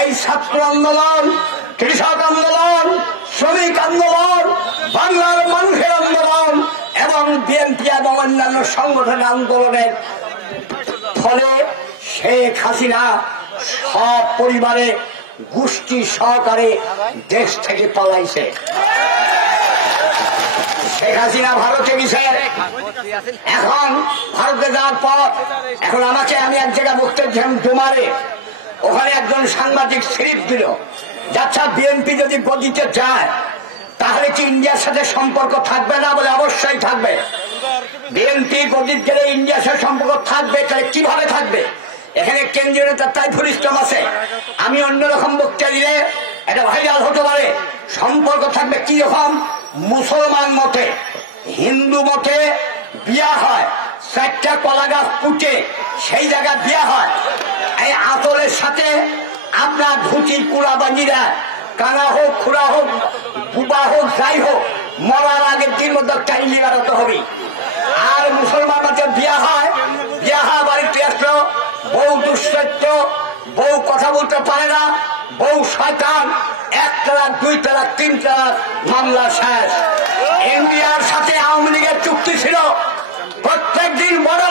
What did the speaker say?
এই ছাত্র আন্দোলন, কৃষক আন্দোলন, শ্রমিক আন্দোলন, বাংলার মানুষের আন্দোলন এবং বিএনপি এবং অন্যান্য সংগঠনের আন্দোলনের ফলে শেখ হাসিনা সব পরিবারে গোষ্ঠী সহকারে দেশ থেকে পালাইছে। শেখ হাসিনা ভারতে গেছে। এখন ভারতে যাওয়ার পর এখন আমাকে আমি এক জায়গায় বক্তব্য দিলাম ডোমারে, ওখানে একজন সাংবাদিক স্লিপ দিল, আচ্ছা বিএনপি যদি গদিতে যায় তাহলে কি ইন্ডিয়ার সাথে সম্পর্ক থাকবে না? বলে অবশ্যই থাকবে। বিএনপি গদিত গেলে ইন্ডিয়ার সাথে সম্পর্ক থাকবে, তাহলে কিভাবে থাকবে? এখানে কেন্দ্রীয় নেতা তাইফুল ইসলাম আছে, আমি অন্যরকম বক্তব্য দিলে এটা ভাইরাল হতে পারে। সম্পর্ক থাকবে কি রকম? মুসলমান মতে, হিন্দু মতে বিয়া হয়, 4টা কলা গাছ পুঁটে সেই জায়গায় বিয়া হয়। এই আতরের সাথে আপনার ধুতি কুড়াবাঞ্জিরা, কানা হোক, খুড়া হোক, বুবা হোক, যাই হোক, মরার আগের দিন মধ্যে টাইলি বেড়াতে হবে। আর মুসলমান মতে বিয়া হয়, বাড়িতে আসলো, বউ দুশ্চরিত্র, বউ কথা বলতে পারে না, বউ শয়তান, 1 তালাক 2 তালাক 3 তালাক, মামলা শেষ। ইন্ডিয়ার সাথে আওয়ামী লীগের চুক্তি ছিল, প্রত্যেক দিন বড়